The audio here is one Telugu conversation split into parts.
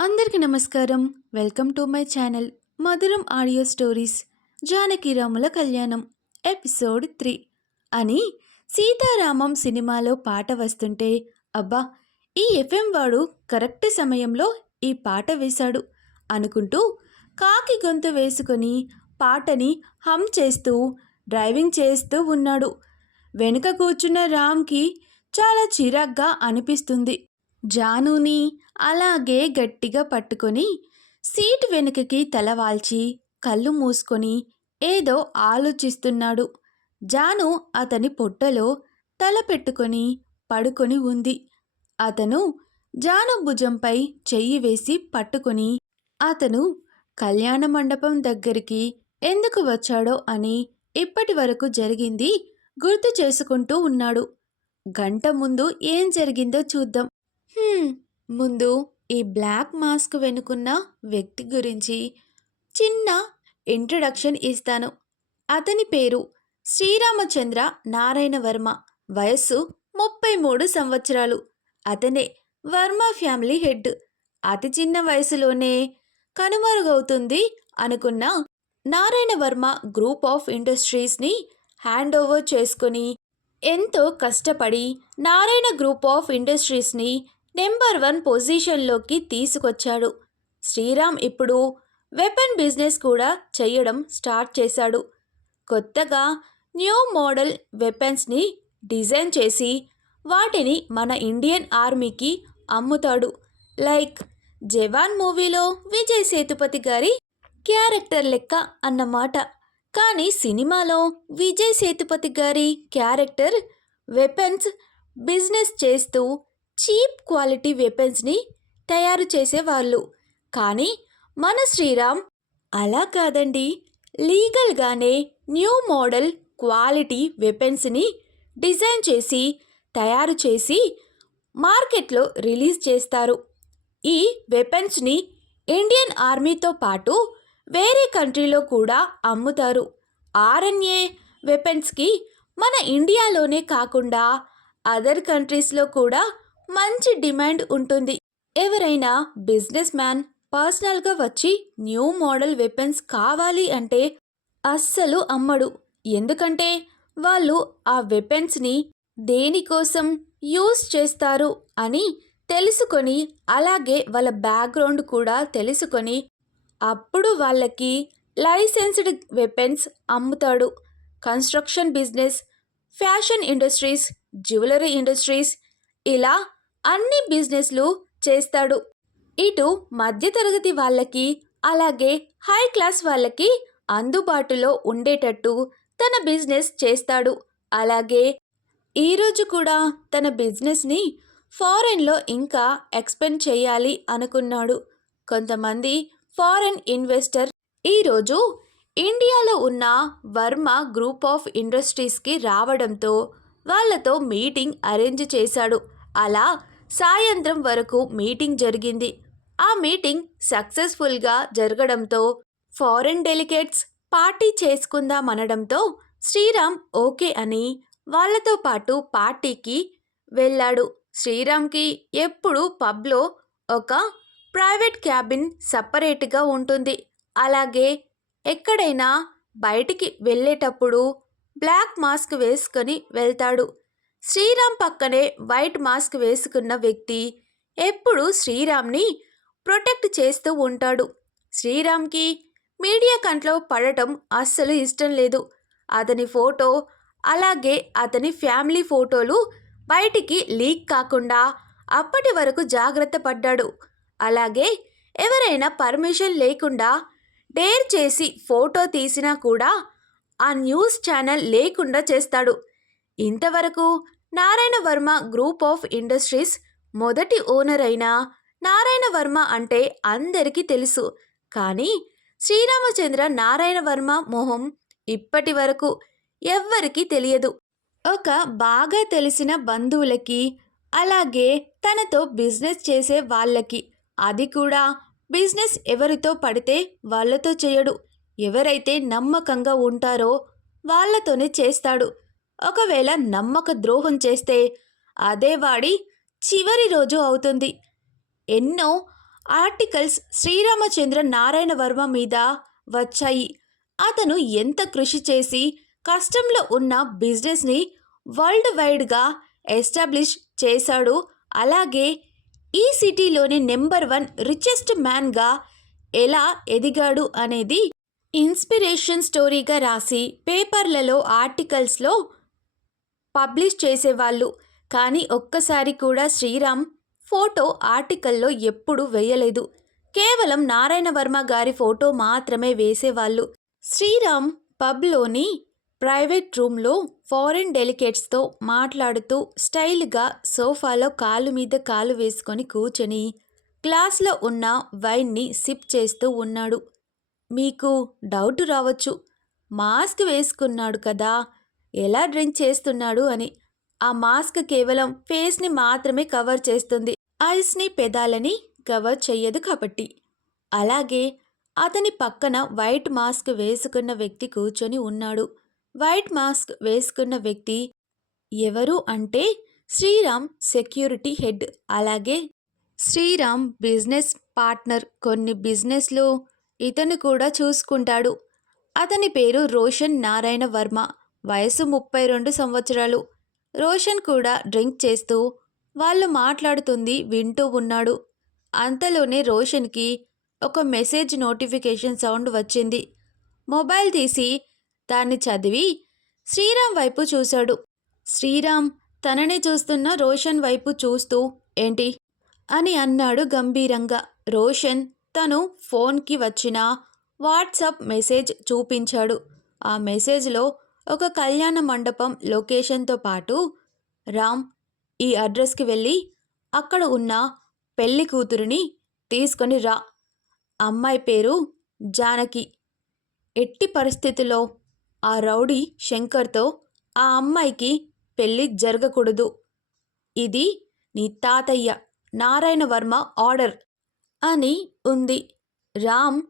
అందరికీ నమస్కారం. Welcome to my channel Madhuram audio stories జానకిరాముల కళ్యాణం ఎపిసోడ్ త్రీ. అని సీతారామం సినిమాలో పాట వస్తుంటే అబ్బా ఈ ఎఫ్ఎం వాడు కరెక్ట్ సమయంలో ఈ పాట వేశాడు అనుకుంటూ కాకి గొంతు వేసుకొని పాటని హమ్ చేస్తూ డ్రైవింగ్ చేస్తూ ఉన్నాడు. వెనుక కూర్చున్న రామ్కి చాలా చిరాగ్గా అనిపిస్తుంది. జానుని అలాగే గట్టిగా పట్టుకొని సీట్ వెనుకకి తలవాల్చి కళ్ళు మూసుకొని ఏదో ఆలోచిస్తున్నాడు. జాను అతని పొట్టలో తల పెట్టుకొని పడుకొని ఉంది. అతను జాను భుజంపై చెయ్యి వేసి పట్టుకొని అతను కళ్యాణ మండపం దగ్గరికి ఎందుకు వచ్చాడో అని ఇప్పటి వరకు జరిగింది గుర్తు చేసుకుంటూ ఉన్నాడు. గంట ముందు ఏం జరిగిందో చూద్దాం. ముందు ఈ బ్లాక్ మాస్క్ వెనుకున్న వ్యక్తి గురించి చిన్న ఇంట్రడక్షన్ ఇస్తాను. అతని పేరు శ్రీరామచంద్ర నారాయణ వర్మ. వయస్సు ముప్పై మూడు సంవత్సరాలు. అతనే వర్మ ఫ్యామిలీ హెడ్. అతి చిన్న వయసులోనే కనుమరుగవుతుంది అనుకున్న నారాయణ వర్మ గ్రూప్ ఆఫ్ ఇండస్ట్రీస్ని హ్యాండ్ ఓవర్ చేసుకొని ఎంతో కష్టపడి నారాయణ గ్రూప్ ఆఫ్ ఇండస్ట్రీస్ని నెంబర్ వన్ పొజిషన్లోకి తీసుకొచ్చాడు. శ్రీరామ్ ఇప్పుడు వెపన్ బిజినెస్ కూడా చేయడం స్టార్ట్ చేశాడు. కొత్తగా న్యూ మోడల్ వెపన్స్ని డిజైన్ చేసి వాటిని మన ఇండియన్ ఆర్మీకి అమ్ముతాడు. లైక్ జవాన్ మూవీలో విజయ్ సేతుపతి గారి క్యారెక్టర్ లెక్క అన్నమాట. కానీ సినిమాలో విజయ్ సేతుపతి గారి క్యారెక్టర్ వెపన్స్ బిజినెస్ చేస్తూ చీప్ క్వాలిటీ వెపన్స్ని తయారు చేసేవాళ్ళు. కానీ మన శ్రీరామ్ అలా కాదండి. లీగల్గానే న్యూ మోడల్ క్వాలిటీ వెపన్స్ని డిజైన్ చేసి తయారు చేసి మార్కెట్లో రిలీజ్ చేస్తారు. ఈ వెపన్స్ని ఇండియన్ ఆర్మీతో పాటు వేరే కంట్రీలో కూడా అమ్ముతారు. ఆర్ఎన్ఏ వెపన్స్కి మన ఇండియాలోనే కాకుండా అదర్ కంట్రీస్లో కూడా మంచి డిమాండ్ ఉంటుంది. ఎవరైనా బిజినెస్ మ్యాన్ పర్సనల్గా వచ్చి న్యూ మోడల్ వెపన్స్ కావాలి అంటే అస్సలు అమ్మడు. ఎందుకంటే వాళ్ళు ఆ వెపన్స్ని దేనికోసం యూజ్ చేస్తారు అని తెలుసుకొని అలాగే వాళ్ళ బ్యాక్గ్రౌండ్ కూడా తెలుసుకొని అప్పుడు వాళ్ళకి లైసెన్స్డ్ వెపన్స్ అమ్ముతాడు. Construction business fashion industries jewellery industries ఇలా అన్ని బిజినెస్లు చేస్తాడు. ఇటు మధ్యతరగతి వాళ్ళకి అలాగే హై క్లాస్ వాళ్ళకి అందుబాటులో ఉండేటట్టు తన బిజినెస్ చేస్తాడు. అలాగే ఈరోజు కూడా తన బిజినెస్ని ఫారెన్లో ఇంకా ఎక్స్పెండ్ చేయాలి అనుకున్నాడు. కొంతమంది ఫారెన్ ఇన్వెస్టర్ ఈరోజు ఇండియాలో ఉన్న వర్మ గ్రూప్ ఆఫ్ ఇండస్ట్రీస్కి రావడంతో వాళ్ళతో మీటింగ్ అరేంజ్ చేశాడు. అలా సాయంత్రం వరకు మీటింగ్ జరిగింది. ఆ మీటింగ్ సక్సెస్ఫుల్గా జరగడంతో ఫారెన్ డెలిగేట్స్ పార్టీ చేసుకుందామనడంతో శ్రీరామ్ ఓకే అని వాళ్ళతో పాటు పార్టీకి వెళ్ళాడు. శ్రీరామ్కి ఎప్పుడు పబ్లో ఒక ప్రైవేట్ క్యాబిన్ సపరేట్గా ఉంటుంది. అలాగే ఎక్కడైనా బయటికి వెళ్ళేటప్పుడు బ్లాక్ మాస్క్ వేసుకొని వెళ్తాడు. శ్రీరామ్ పక్కనే వైట్ మాస్క్ వేసుకున్న వ్యక్తి ఎప్పుడు శ్రీరామ్ని ప్రొటెక్ట్ చేస్తూ ఉంటాడు. శ్రీరామ్కి మీడియా కంట్లో పడటం అస్సలు ఇష్టం లేదు. అతని ఫోటో అలాగే అతని ఫ్యామిలీ ఫోటోలు బయటికి లీక్ కాకుండా అప్పటి వరకు జాగ్రత్త పడ్డాడు. అలాగే ఎవరైనా పర్మిషన్ లేకుండా డేర్ చేసి ఫోటో తీసినా కూడా ఆ న్యూస్ ఛానల్ లేకుండా చేస్తాడు. ఇంతవరకు Narayana Varma group of industries మొదటి ఓనర్ అయిన నారాయణ వర్మ అంటే అందరికీ తెలుసు. కానీ శ్రీరామచంద్ర నారాయణ వర్మ మొహం ఇప్పటి వరకు ఎవ్వరికీ తెలియదు. ఒక బాగా తెలిసిన బంధువులకి అలాగే తనతో బిజినెస్ చేసే వాళ్ళకి అది కూడా బిజినెస్ ఎవరితో పడితే వాళ్ళతో చేయడు. ఎవరైతే నమ్మకంగా ఉంటారో వాళ్ళతోనే చేస్తాడు. ఒకవేళ నమ్మక ద్రోహం చేస్తే అదే వాడి చివరి రోజు అవుతుంది. ఎన్నో ఆర్టికల్స్ శ్రీరామచంద్ర నారాయణ వర్మ మీద వచ్చాయి. అతను ఎంత కృషి చేసి కష్టంలో ఉన్న బిజినెస్ని వరల్డ్ వైడ్గా ఎస్టాబ్లిష్ చేశాడు. అలాగే ఈ సిటీలోని నెంబర్ వన్ రిచెస్ట్ మ్యాన్గా ఎలా ఎదిగాడు అనేది ఇన్స్పిరేషన్ స్టోరీగా రాసి పేపర్లలో ఆర్టికల్స్లో పబ్లిష్ చేసేవాళ్ళు. కానీ ఒక్కసారి కూడా శ్రీరామ్ ఫోటో ఆర్టికల్లో ఎప్పుడూ వేయలేదు. కేవలం నారాయణ వర్మ గారి ఫోటో మాత్రమే వేసేవాళ్ళు. శ్రీరామ్ పబ్లోని ప్రైవేట్ రూమ్లో ఫారిన్ డెలికేట్స్తో మాట్లాడుతూ స్టైల్గా సోఫాలో కాలు మీద కాలు వేసుకొని కూర్చొని గ్లాస్లో ఉన్న వైన్ని సిప్ చేస్తూ ఉన్నాడు. మీకు డౌట్ రావచ్చు. మాస్క్ వేసుకున్నాడు కదా. ఎలా డ్రింక్ చేస్తున్నాడు అని. ఆ మాస్క్ కేవలం ఫేస్ని మాత్రమే కవర్ చేస్తుంది. ఐస్ని పెదాలని కవర్ చెయ్యదు కాబట్టి. అలాగే అతని పక్కన వైట్ మాస్క్ వేసుకున్న వ్యక్తి కూర్చొని ఉన్నాడు. వైట్ మాస్క్ వేసుకున్న వ్యక్తి ఎవరు అంటే శ్రీరామ్ సెక్యూరిటీ హెడ్. అలాగే శ్రీరామ్ బిజినెస్ పార్ట్నర్. కొన్ని బిజినెస్లు ఇతను కూడా చూసుకుంటాడు. అతని పేరు రోషన్ నారాయణ వర్మ. వయసు ముప్పై రెండు సంవత్సరాలు. రోషన్ కూడా డ్రింక్ చేస్తూ వాళ్ళు మాట్లాడుతుంది వింటూ ఉన్నాడు. అంతలోనే రోషన్కి ఒక మెసేజ్ నోటిఫికేషన్ సౌండ్ వచ్చింది. మొబైల్ తీసి దాన్ని చదివి శ్రీరామ్ వైపు చూశాడు. శ్రీరామ్ తనని చూస్తున్న రోషన్ వైపు చూస్తూ ఏంటి? అని అన్నాడు గంభీరంగా. రోషన్ తను ఫోన్కి వచ్చిన వాట్సాప్ మెసేజ్ చూపించాడు. ఆ మెసేజ్లో ఒక కళ్యాణ మండపం లొకేషన్తో పాటు రామ్ ఈ అడ్రస్కి వెళ్ళి అక్కడ ఉన్న పెళ్ళి కూతురిని తీసుకొని రా. అమ్మాయి పేరు జానకి. ఎట్టి పరిస్థితిలో ఆ రౌడీ శంకర్తో ఆ అమ్మాయికి పెళ్ళి జరగకూడదు. ఇది నీ తాతయ్య నారాయణ వర్మ ఆర్డర్ అని ఉంది. రామ్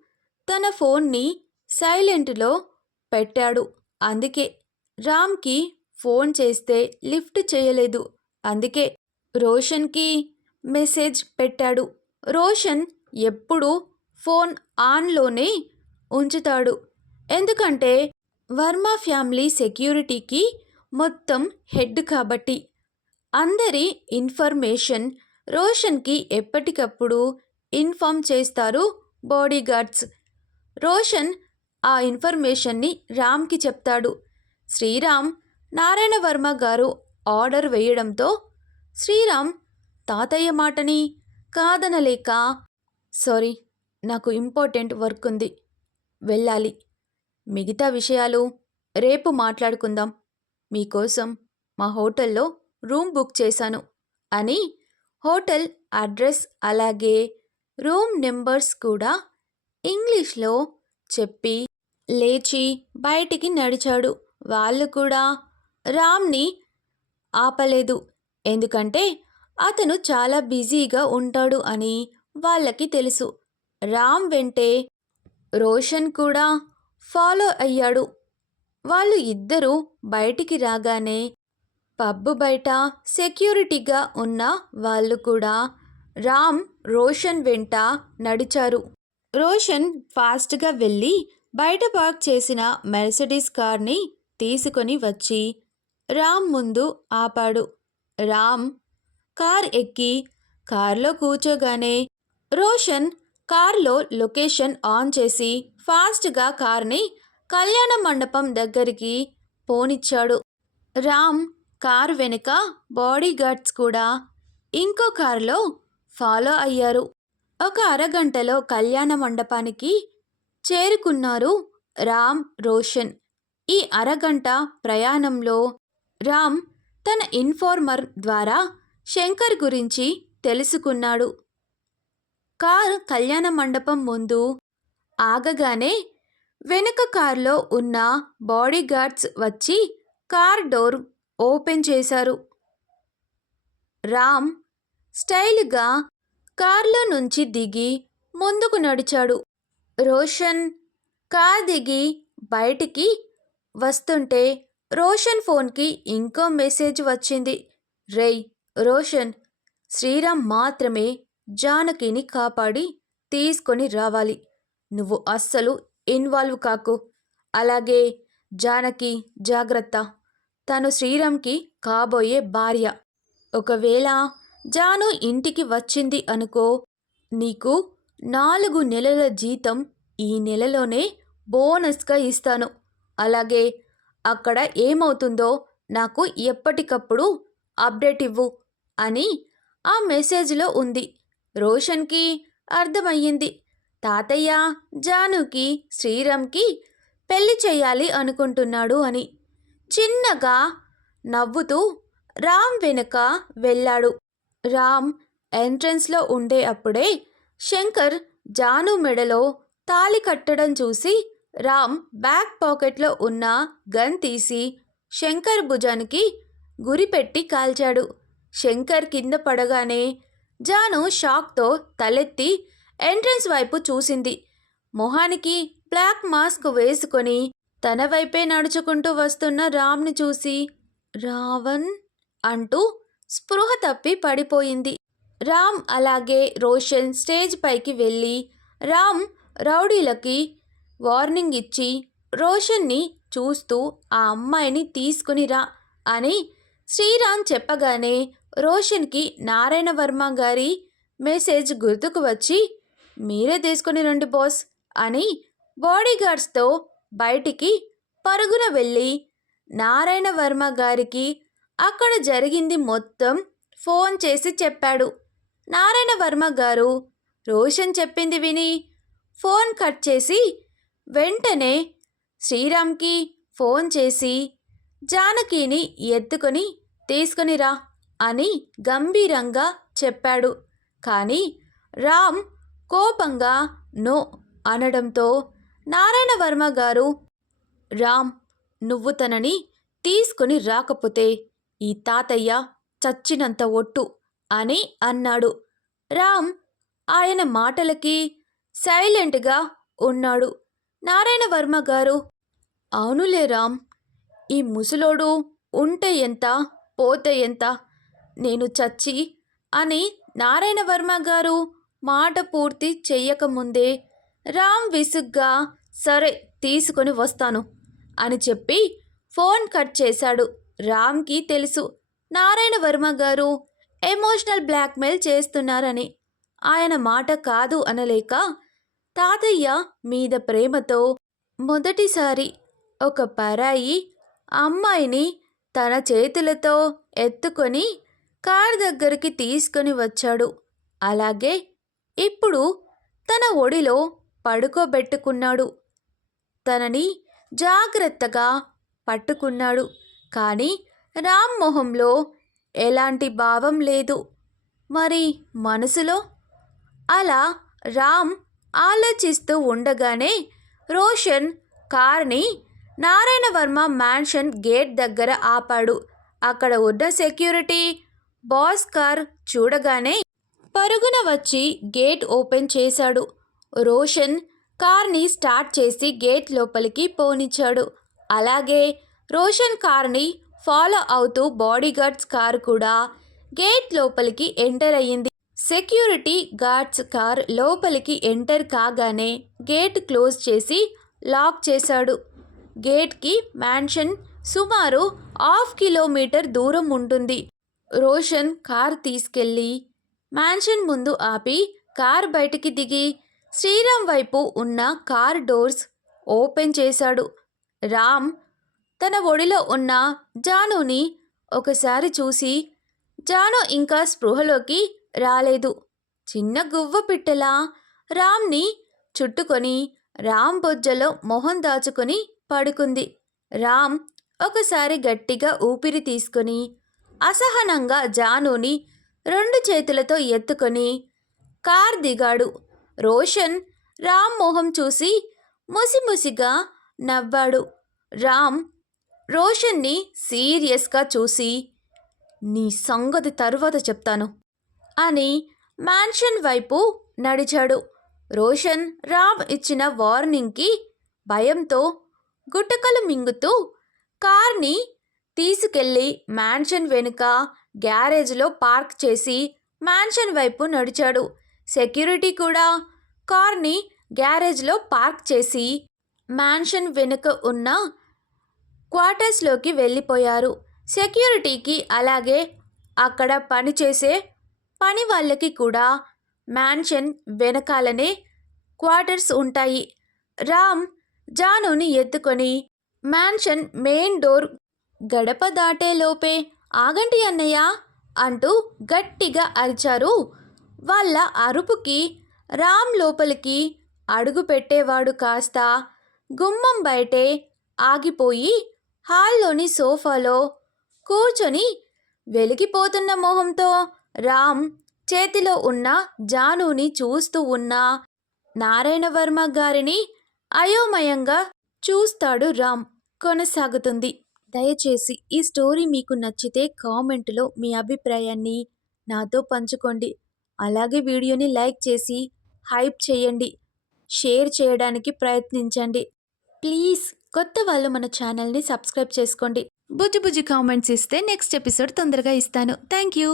తన ఫోన్ని సైలెంట్లో పెట్టాడు. అందుకే రామ్కి ఫోన్ చేస్తే లిఫ్ట్ చేయలేదు. అందుకే రోషన్కి మెసేజ్ పెట్టాడు. రోషన్ ఎప్పుడూ ఫోన్ ఆన్లోనే ఉంచుతాడు. ఎందుకంటే వర్మ ఫ్యామిలీ సెక్యూరిటీకి మొత్తం హెడ్ కాబట్టి. అందరి ఇన్ఫర్మేషన్ రోషన్కి ఎప్పటికప్పుడు ఇన్ఫామ్ చేస్తారు బాడీగార్డ్స్. రోషన్ ఆ ఇన్ఫర్మేషన్ని రామ్కి చెప్తాడు. శ్రీరామ్ నారాయణ వర్మ గారు ఆర్డర్ వేయడంతో శ్రీరామ్ తాతయ్య మాటని కాదనలేక సారీ నాకు ఇంపార్టెంట్ వర్క్ ఉంది. వెళ్ళాలి. మిగతా విషయాలు రేపు మాట్లాడుకుందాం. మీకోసం మా హోటల్లో రూమ్ బుక్ చేశాను అని హోటల్ అడ్రస్ అలాగే రూమ్ నెంబర్స్ కూడా ఇంగ్లీష్లో చెప్పి లేచి బయటికి నడిచాడు. వాళ్ళు కూడా రామ్ని ఆపలేదు. ఎందుకంటే అతను చాలా బిజీగా ఉంటాడు అని వాళ్ళకి తెలుసు. రామ్ వెంటే రోషన్ కూడా ఫాలో అయ్యాడు. వాళ్ళు ఇద్దరూ బయటికి రాగానే పబ్బు బయట సెక్యూరిటీగా ఉన్న వాళ్ళు కూడా రామ్ రోషన్ వెంట నడిచారు. రోషన్ ఫాస్ట్గా వెళ్ళి బయట పార్క్ చేసిన మెర్సిడీస్ కార్ని తీసుకొని వచ్చి రామ్ ముందు ఆపాడు. రామ్ కార్ ఎక్కి కార్లో కూర్చోగానే రోషన్ కార్లో లొకేషన్ ఆన్ చేసి ఫాస్ట్గా కార్ని కళ్యాణ మండపం దగ్గరికి పోనిచ్చాడు. రామ్ కార్ వెనుక బాడీ గార్డ్స్ కూడా ఇంకో కారులో ఫాలో అయ్యారు. ఒక అరగంటలో కళ్యాణ మండపానికి చేరుకున్నారు రామ్ రోషన్. ఈ అరగంట ప్రయాణంలో రామ్ తన ఇన్ఫార్మర్ ద్వారా శంకర్ గురించి తెలుసుకున్నాడు. కార్ కళ్యాణ మండపం ముందు ఆగగానే వెనుక కారులో ఉన్న బాడీగార్డ్స్ వచ్చి కార్ డోర్ ఓపెన్ చేశారు. రామ్ స్టైల్గా కార్లో నుంచి దిగి ముందుకు నడిచాడు. రోషన్ కార్ దిగి బయటికి వస్తుంటే రోషన్ ఫోన్కి ఇంకో మెసేజ్ వచ్చింది. రేయ్ రోషన్ శ్రీరామ్ మాత్రమే జానకిని కాపాడి తీసుకొని రావాలి. నువ్వు అస్సలు ఇన్వాల్వ్ కాకు. అలాగే జానకి జాగ్రత్త. తను శ్రీరామ్కి కాబోయే భార్య. ఒకవేళ జాను ఇంటికి వచ్చింది అనుకో నీకు నాలుగు నెలల జీతం ఈ నెలలోనే బోనస్గా ఇస్తాను. అలాగే అక్కడ ఏమవుతుందో నాకు ఎప్పటికప్పుడు అప్డేట్ ఇవ్వు అని ఆ మెసేజ్లో ఉంది. రోషన్కి అర్థమయ్యింది. తాతయ్య జానుకి శ్రీరామ్కి పెళ్ళి చేయాలి అనుకుంటున్నాడు అని చిన్నగా నవ్వుతూ రామ్ వెనుక వెళ్ళాడు. రామ్ ఎంట్రన్స్లో ఉండే అప్పుడే శంకర్ జాను మెడలో తాళి కట్టడం చూసి రామ్ బ్యాక్ పాకెట్లో ఉన్న గన్ తీసి శంకర్ భుజానికి గురిపెట్టి కాల్చాడు. శంకర్ కింద పడగానే జాను షాక్తో తలెత్తి ఎంట్రన్స్ వైపు చూసింది. మొహానికి బ్లాక్ మాస్క్ వేసుకొని తన వైపే నడుచుకుంటూ వస్తున్న రామ్ని చూసి రావణ్ అంటూ స్పృహ తప్పి పడిపోయింది. రామ్ అలాగే రోషన్ స్టేజ్ పైకి వెళ్ళి రామ్ రౌడీలకి వార్నింగ్ ఇచ్చి రోషన్ని చూస్తూ ఆ అమ్మాయిని తీసుకుని రా అని శ్రీరామ్ చెప్పగానే రోషన్కి నారాయణ వర్మ గారి మెసేజ్ గుర్తుకు వచ్చి మీరే తీసుకుని రండి బాస్ అని బాడీగార్డ్స్తో బయటికి పరుగున వెళ్ళి నారాయణ వర్మ గారికి అక్కడ జరిగింది మొత్తం ఫోన్ చేసి చెప్పాడు. నారాయణ వర్మ గారు రోషన్ చెప్పింది విని ఫోన్ కట్ చేసి వెంటనే శ్రీరామ్కి ఫోన్ చేసి జానకిని ఎత్తుకొని తీసుకొనిరా అని గంభీరంగా చెప్పాడు. కానీ రామ్ కోపంగా నో అనడంతో నారాయణ వర్మ గారు రామ్ నువ్వు తనని తీసుకొని రాకపోతే ఈ తాతయ్య చచ్చినంత ఒట్టు. అని అన్నాడు. రామ్ ఆయన మాటలకి సైలెంట్గా ఉన్నాడు. నారాయణ వర్మ గారు అవునులే రామ్ ఈ ముసలోడు ఉంటే ఎంత పోతే ఎంత నేను చచ్చి అని నారాయణ వర్మ గారు మాట పూర్తి చెయ్యకముందే రామ్ విసుగ్గా సరే తీసుకొని వస్తాను అని చెప్పి ఫోన్ కట్ చేశాడు. రామ్కి తెలుసు నారాయణ వర్మ గారు ఎమోషనల్ బ్లాక్మెయిల్ చేస్తున్నారని. ఆయన మాట కాదు అనలేక తాతయ్య మీద ప్రేమతో మొదటిసారి ఒక పరాయి అమ్మాయిని తన చేతులతో ఎత్తుకొని కార్ దగ్గరికి తీసుకొని వచ్చాడు. అలాగే ఇప్పుడు తన ఒడిలో పడుకోబెట్టుకున్నాడు. తనని జాగ్రత్తగా పట్టుకున్నాడు. కానీ రామ్ మొహంలో ఎలాంటి భావం లేదు. మరి మనసులో? అలా రామ్ ఆలోచిస్తూ ఉండగానే రోషన్ కార్ని నారాయణ వర్మ మ్యాన్షన్ గేట్ దగ్గర ఆపాడు. అక్కడ ఉన్న సెక్యూరిటీ బాస్ కార్ చూడగానే పరుగున వచ్చి గేట్ ఓపెన్ చేశాడు. రోషన్ కార్ని స్టార్ట్ చేసి గేట్ లోపలికి పోనిచ్చాడు. అలాగే రోషన్ కార్ని ఫాలో అవుతూ బాడీగార్డ్స్ కార్ కూడా గేట్ లోపలికి ఎంటర్ అయ్యింది. సెక్యూరిటీ గార్డ్స్ కార్ లోపలికి ఎంటర్ కాగానే గేట్ క్లోజ్ చేసి లాక్ చేశాడు. గేట్కి మ్యాన్షన్ సుమారు హాఫ్ కిలోమీటర్ దూరం ఉంటుంది. రోషన్ కార్ తీసుకెళ్ళి మ్యాన్షన్ ముందు ఆపి కార్ బయటికి దిగి శ్రీరామ్ వైపు ఉన్న కార్ డోర్స్ ఓపెన్ చేశాడు. రామ్ తన ఒడిలో ఉన్న జానుని ఒకసారి చూసి జాను ఇంకా స్పృహలోకి రాలేదు. చిన్న గువ్వ పిట్టలా? రామ్ని చుట్టుకొని రామ్ బొజ్జలో మొహం దాచుకొని పడుకుంది. రామ్ ఒకసారి గట్టిగా ఊపిరి తీసుకొని అసహనంగా జానుని రెండు చేతులతో ఎత్తుకొని కార్ దిగాడు. రోషన్ రామ్ మొహం చూసి ముసిముసిగా నవ్వాడు. రామ్ రోషన్ని సీరియస్గా చూసి నీ సంగతి తరువాత చెప్తాను అని మ్యాన్షన్ వైపు నడిచాడు. రోషన్ రామ్ ఇచ్చిన వార్నింగ్కి భయంతో గుట్టకలు మింగుతూ కార్ని తీసుకెళ్ళి మ్యాన్షన్ వెనుక గ్యారేజ్లో పార్క్ చేసి మ్యాన్షన్ వైపు నడిచాడు. సెక్యూరిటీ కూడా కార్ని గ్యారేజ్లో పార్క్ చేసి మ్యాన్షన్ వెనుక ఉన్న క్వార్టర్స్లోకి వెళ్ళిపోయారు. సెక్యూరిటీకి అలాగే అక్కడ పనిచేసే పని వాళ్ళకి కూడా మ్యాన్షన్ వెనకాలనే క్వార్టర్స్ ఉంటాయి. రామ్ జానుని ఎత్తుకొని మ్యాన్షన్ మెయిన్ డోర్ గడప దాటేలోపే ఆగండి అన్నయ్య అంటూ గట్టిగా అరిచారు. వాళ్ళ అరుపుకి రామ్ లోపలికి అడుగు పెట్టేవాడు కాస్త గుమ్మం బయటే ఆగిపోయి హాల్లోని సోఫాలో కూర్చొని వెలిగిపోతున్న మొహంతో రామ్ చేతిలో ఉన్న జానుని చూస్తూ ఉన్న నారాయణవర్మ గారిని అయోమయంగా చూస్తాడు రామ్. కొనసాగుతుంది. దయచేసి ఈ స్టోరీ మీకు నచ్చితే కామెంట్లో మీ అభిప్రాయాన్ని నాతో పంచుకోండి. అలాగే వీడియోని లైక్ చేసి హైప్ చేయండి. షేర్ చేయడానికి ప్రయత్నించండి. ప్లీజ్ కొత్త వాళ్ళు మన ఛానల్ని సబ్స్క్రైబ్ చేసుకోండి. బుజ్జి బుజ్జి కామెంట్స్ ఇస్తే నెక్స్ట్ ఎపిసోడ్ తొందరగా ఇస్తాను. Thank you